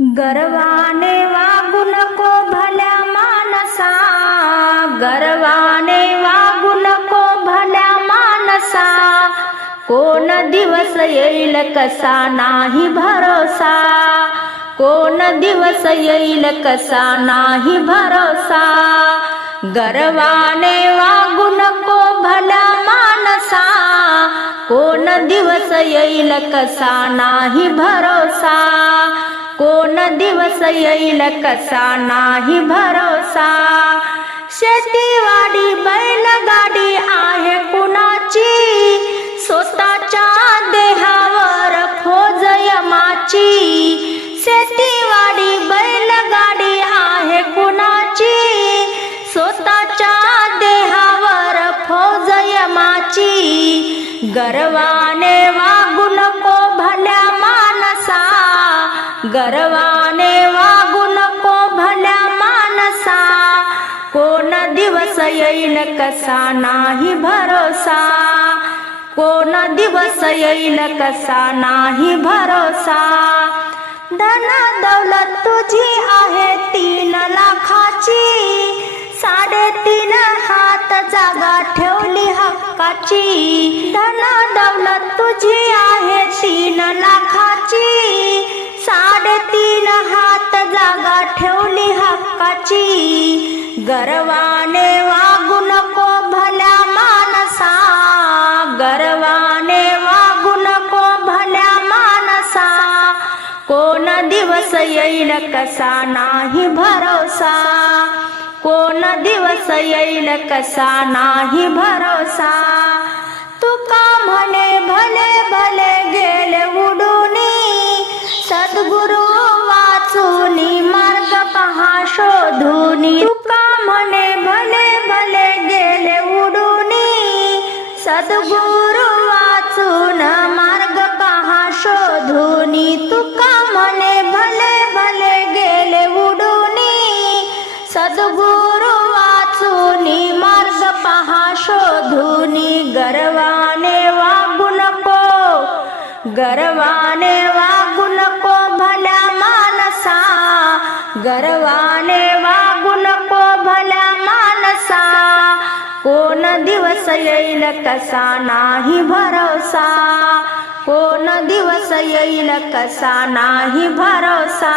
गर्वाने वागू नको भल्या मानसा. गर्वाने वागू नको भल्या मानसा. कोण दिवस येईल कसा नाही भरोसा. कोण दिवस येईल कसा नाही भरोसा. गर्वाने वागू नको भल्या मानसा. कोण दिवस येईल कसा नाही भरोसा. कोण दिवस येईल कसा नाही भरोसा? शेतीवाडी बैलगाडी आहे कुणाची? स्वतःच्या देहावर फौज यमाची. शेतीवाडी बैलगाडी आहे कुणाची? स्वतःच्या देहावर फौज यमाची. गर्वाने वा गर्वाने वागू नको भल्या मानसा. कोण दिवस येईल कसा नाही भरोसा. कोण दिवस येईल कसा नाही भरोसा. धन दौलत तुझी आहे तीन लाखाची. साडेतीन हात जागा ठेवली हक्काची. धन दौलत तुझी आहे तीन लाखाची. हक्काची गर्वाने वागू नको भल्या मानसा. गर्वाने वागू नको भल्या मानसा. कोण दिवस येईल कसा नाही भरोसा. कोण दिवस येईल कसा नाही भरोसा. सद्गुरु मार्ग पहा शोधूनी गेले उडूनी। सद्गुरु वाचूनी मार्ग पहा शोधूनी गर्वाने वागू नको गर्वाने वागू नको भल्या मानसा। गर्वाने कोण दिवस येईल कसा नाही भरोसा? कोण दिवस येईल कसा नाही भरोसा?